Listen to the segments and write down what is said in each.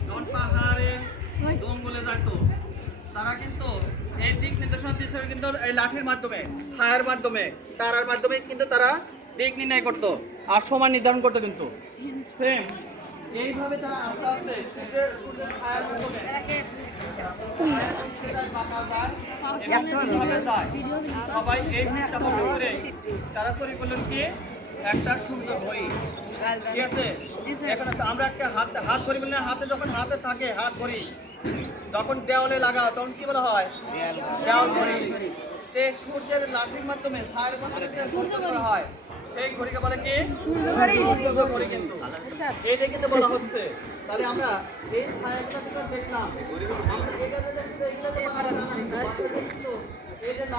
যখন পাহাড়ে জঙ্গলে যেত তারা কিন্তু এই দিক নির্দেশনা দিয়েছিল কিন্তু এই লাঠির মাধ্যমে ছায়ার মাধ্যমে তারার মাধ্যমে কিন্তু তারা দিক নির্ণয় করতো আর সময় নির্ধারণ করতো কিন্তু। সেম এইভাবে তারা আস্তে আস্তে সূর্যের সূর্যের ছায়ার মাধ্যমে হাত যখন হাতে থাকে, হাত ঘড়ি যখন দেওয়ালে লাগাও, তখন কি বলা হয়? দেওয়াল সূর্যের লাঠির মাধ্যমে, ছায়ের মাধ্যমে সূর্য করা হয়, সেই ঘড়িকে বলে কি? সূর্য ঘড়ি কিন্তু। এইটা কিন্তু বলা হচ্ছে। তাহলে আমরা এই ছায়াগুলো যেটা দেখলাম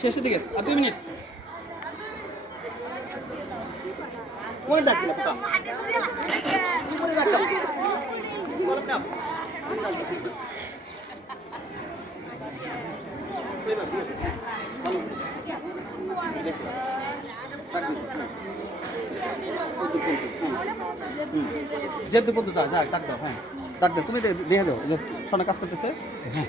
শেষের দিকে আর দুই মিনিট। ভালো। দেখো, পর্যন্ত, হ্যাঁ। যে দূর পর্যন্ত যায় যাক দাগ দাও হ্যাঁ। দাগ দাও তুমি দেখে দাও যে সোনা কাজ করতেছে। হ্যাঁ।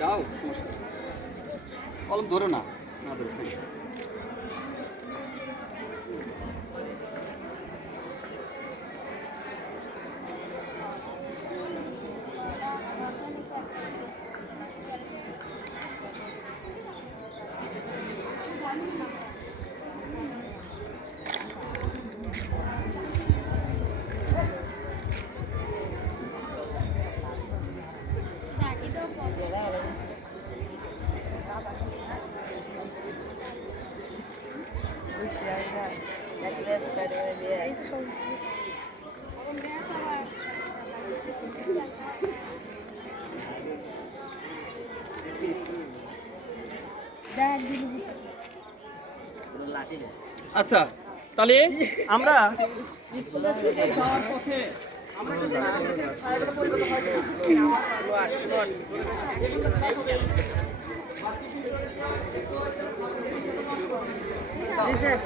যাও সমস্যা। কলম ধরো না না ধরো আচ্ছা তাহলে আমরা আমরা হয়